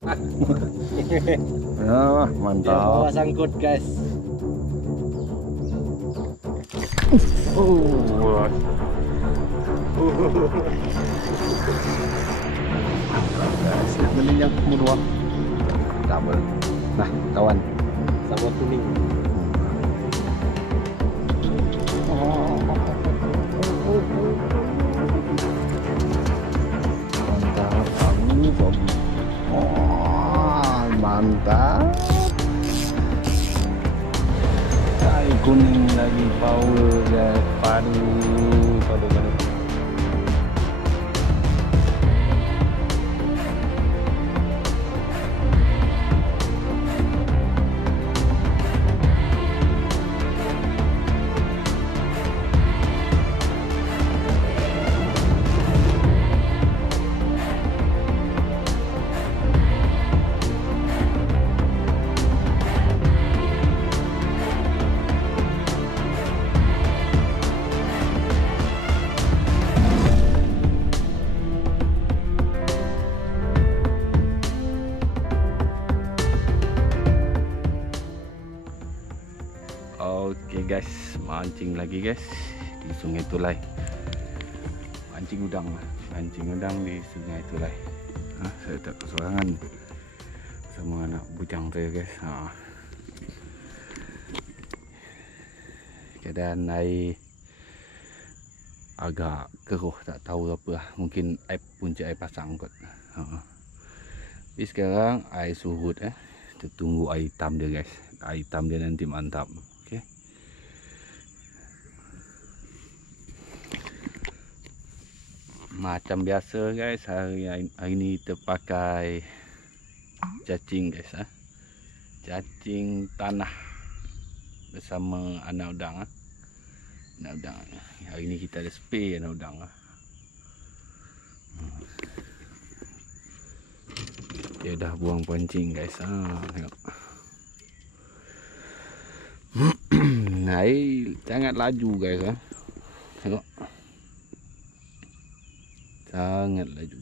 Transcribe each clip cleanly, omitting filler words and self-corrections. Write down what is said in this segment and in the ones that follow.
Ya, mantap. Dia bawa sangkut, guys. Guys, mending semua double. Nah, kawan. Sama kuning. Mantap, mantap. Cari kuning lagi, power guys. Padu. Oke guys, mancing lagi guys di Sungai Tulai. Mancing udang di Sungai Tulai. Saya tak kesorangan sama anak bujang saya guys. Keadaan air agak keruh, tak tahu apa lah. Mungkin punca air pasang kot. Tapi sekarang air surut Kita tunggu air hitam dia guys. Air hitam dia nanti mantap. Okey. Macam biasa guys, hari ini kita pakai cacing guys. Cacing tanah bersama anak udang. Anak udang. Hari ini kita ada spray anak udang. Dia dah buang pancing guys. Tengok. Air sangat laju guys. Tengok. Sangat laju.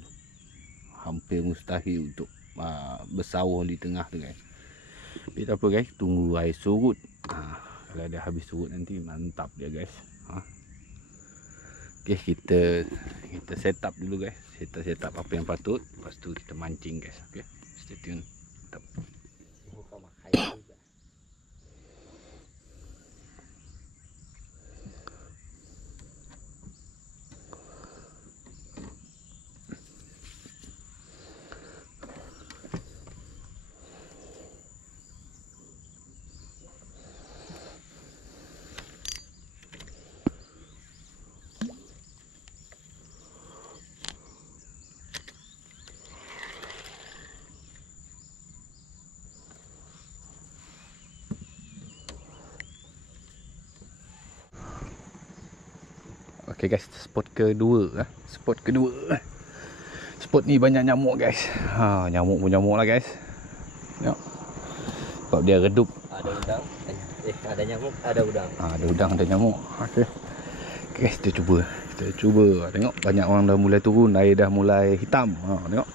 Hampir mustahil untuk bersawah di tengah tu guys. Tapi tak apa guys, tunggu air surut. Kalau dah habis surut nanti mantap dia guys. Okay, kita set up dulu guys. Set up apa yang patut. Lepas tu kita mancing guys. Okay, stay tune. Mantap. Okey guys, spot kedua. Spot ni banyak nyamuk guys. Nyamuk pun nyamuk lah guys. Tengok. Sebab dia redup. Ada udang. Ada nyamuk, ada udang. Ada udang, ada nyamuk. Okey. Guys, kita cuba. Tengok banyak orang dah mulai turun, air dah mulai hitam. Tengok.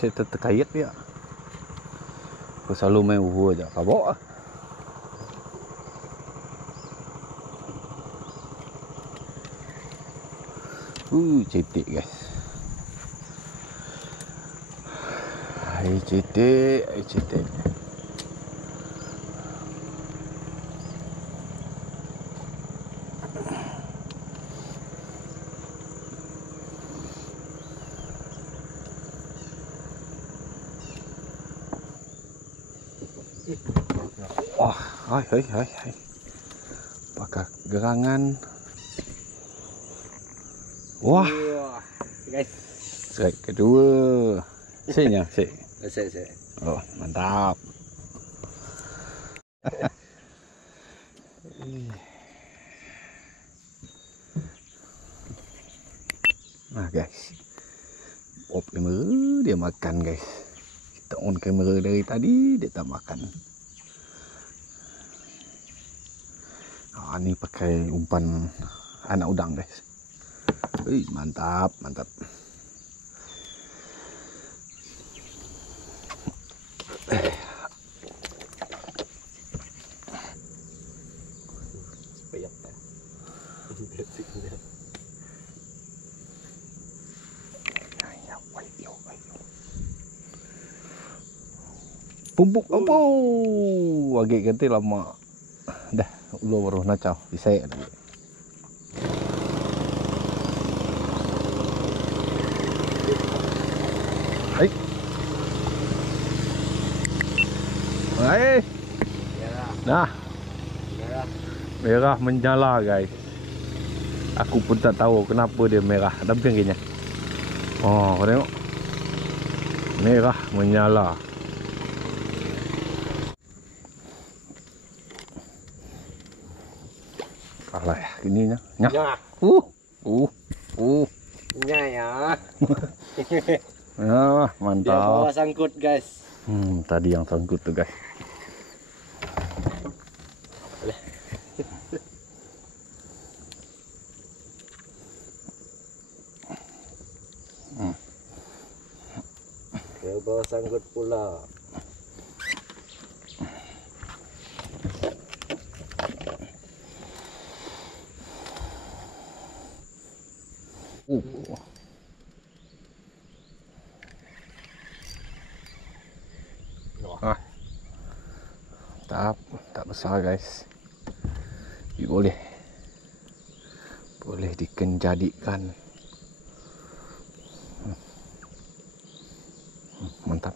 Saya terkait dia. Aku selalu main over je. Kabok lah. Cetek guys. Air cetek. Wah, hai. Pakai gerangan. Wah, guys. strike kedua. Seknya. Saya. Oh, mantap. Nah guys, off kamera dia makan guys. Kita on kamera dari tadi dia tak makan. Ni pakai umpan anak udang guys. Mantap, mantap. Sepayak ya. Basicnya. Bubuk apa? Agak kata lama. Dah, ulo baru nacau. Bisa ya lagi. Hai. Hai. Nah, merah menyala guys. Aku pun tak tahu kenapa dia merah. Tapi kayaknya. Oh, kau tengok. Merah menyala. Alah ya, ininya. Nyah. Ya. Ya ya. Ya, Dia mantap. bawa sangkut guys. Tadi yang sangkut tuh guys. Dia bawa sangkut pula. Tak besar guys. Boleh dikenjadikan. Mantap.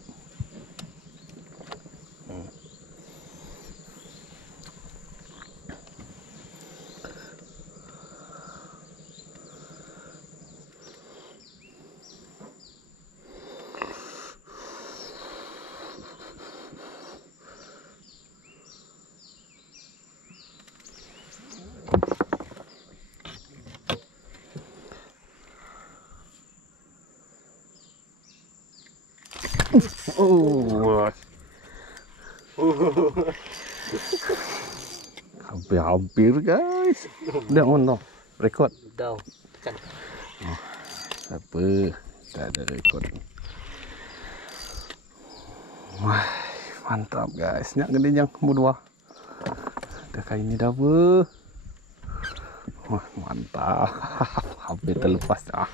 Hampir guys. Dah on dah. Rekod. Dah. Kan. Apa? Tak ada rekod. Wah, mantap guys. Nyak gede yang berdua. Dah kali ni dah apa? Wah, mantap. Hampir terlepas dah.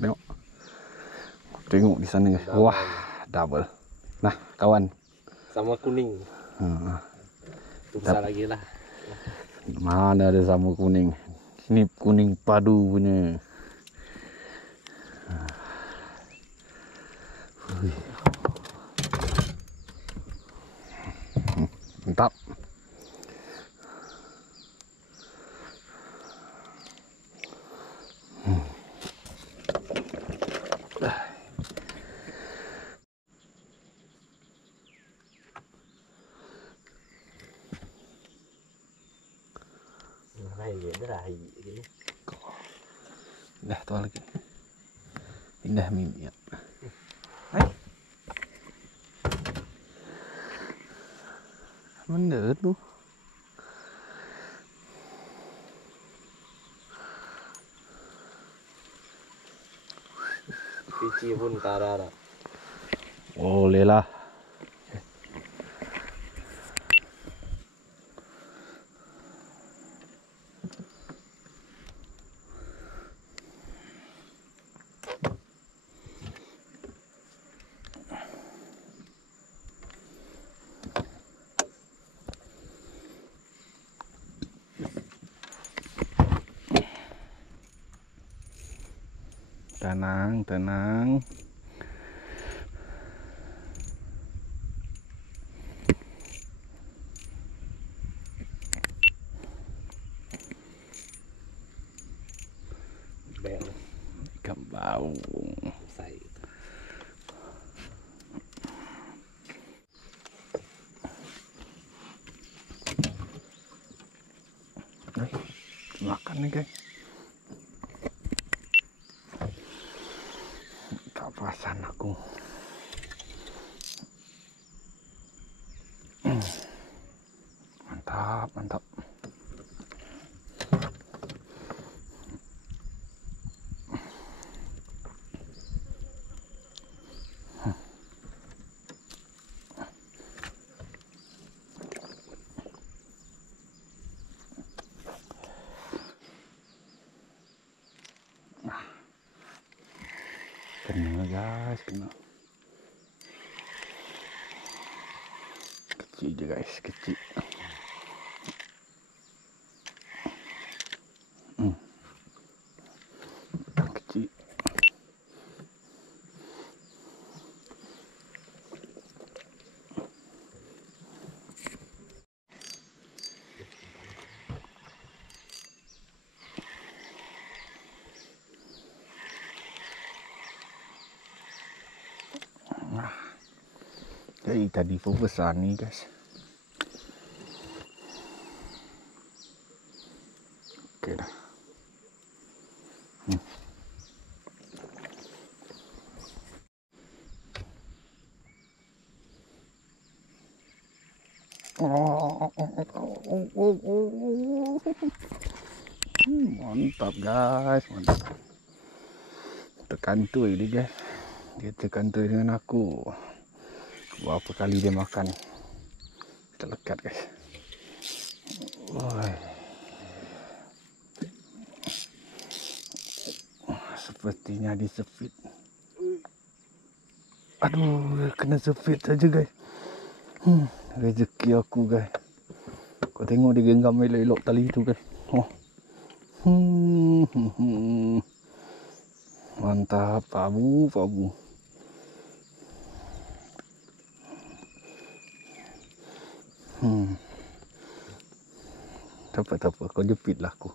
Tengok. Tengok di sana guys. Wah, double. Nah, kawan. Sama kuning. Itu besar lagi lah. Mana ada sama kuning. Ini kuning padu punya. Mantap. Dah tu lagi. Indah mimpi ya. Hai. Benda tu. Pici pun kara dah. Boleh lah. Tenang, tenang. Ikan bau. Makan nih guys. Kapasan aku. Mantap, mantap. Kena guys, kena. Kecil je guys, kecil. Kecil. Jadi tadi pun besar ni guys. Okey dah. Mantap guys, mantap. Terkantoi dia guys. Dia terkantoi dengan aku. Berapa kali dia makan. Kita lekat guys. Woi. Sepertinya disepit. Aduh, kena sepit saja guys. Rezeki aku guys. Kau tengok dia genggam elok-elok tali tu guys. Oh. Mantap, pabu. Tak apa, kau jepit lah aku.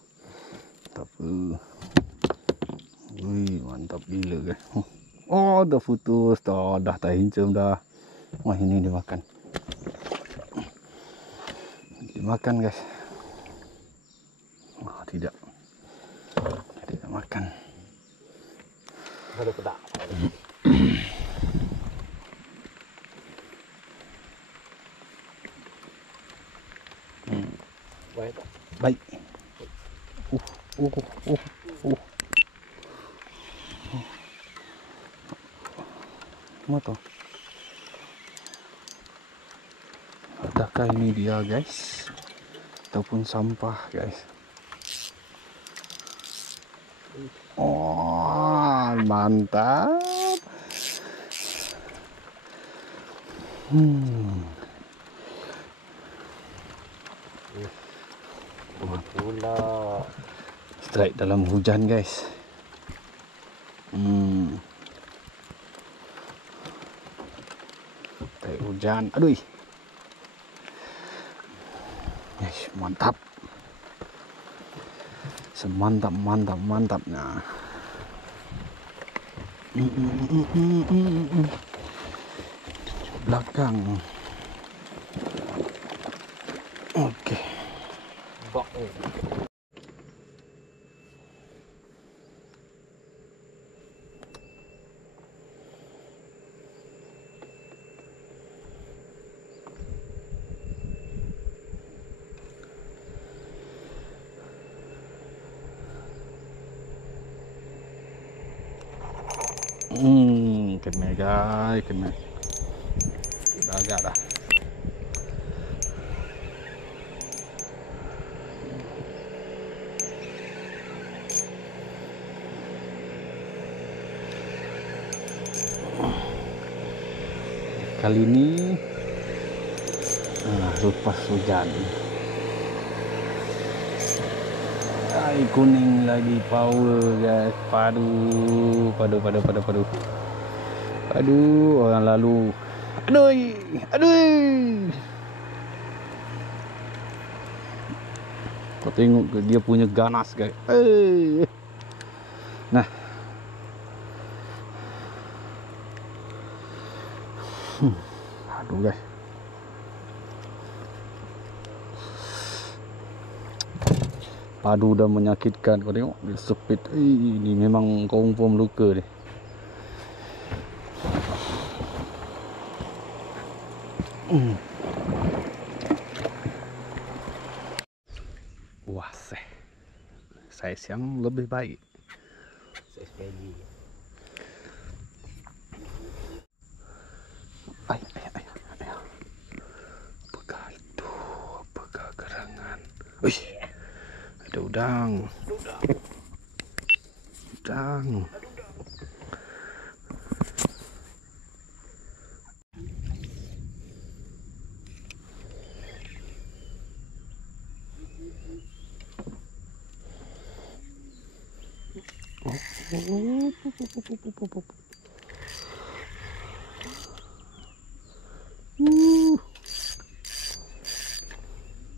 Tak apa. Wih, mantap gila guys. Oh, dah putus dah tak hincam dah. Wah, ini dia makan. Dia makan guys. Oh, tidak. Tidak makan. Ada pedak. Baik tak? Baik. Apa tu? Adakah ini dia guys? Ataupun sampah guys? Oh, mantap. Pula. Strike dalam hujan guys. Strike hujan. Aduh. Yes, mantap. Semantap-mantapnya. Belakang. Okey. Bak. Kena guys, kena. Dah agak dah. Kali ini lepas hujan. Air kuning lagi power guys. Padu. Aduh, orang lalu. Aduh. Kau tengok ke dia punya ganas guys. Nah. Aduh guys. Padu dah menyakitkan. Kau tengok dia sepit. Ini memang confirm luka dia. Wah, saiz yang lebih baik. Saiz pagi. Ay. Apakah itu? Apakah gerangan? Wih, ada udang.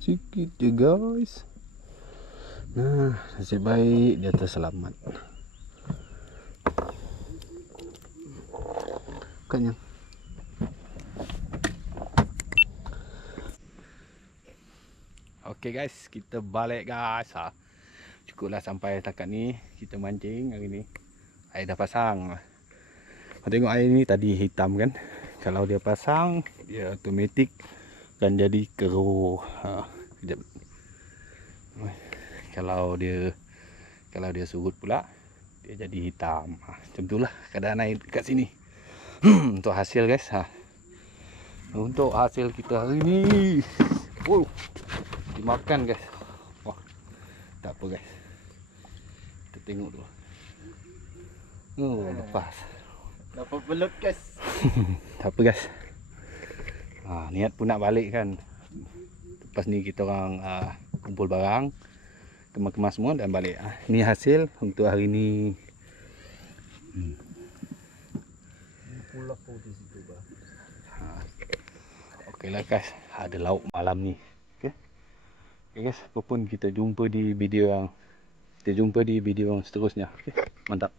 Sikit je guys. Nah, nasib baik dia terselamat. Bukannya. Okey guys, kita balik guys. Cukuplah sampai setakat ni kita mancing hari ni. Air dah pasang. Tengok air ni tadi hitam kan. Kalau dia pasang, dia automatik akan jadi keruh. Sekejap. Kalau dia surut pula, dia jadi hitam. Macam itulah keadaan air dekat sini. Untuk hasil guys. Untuk hasil kita hari ni. Wow. Dimakan guys. Wah. Tak apa guys. Kita tengok dulu. Oh, lepas. Dapat belut guys. Tak apa guys. Niat pun nak balik kan. Lepas ni kita orang kumpul barang, kemas-kemas semua dan balik. Ni hasil untuk hari ni. Pulak pun di situ bah. Okeylah guys, ada lauk malam ni. Okey. Okey guys, apapun kita jumpa di video yang seterusnya. Okey. Mantap.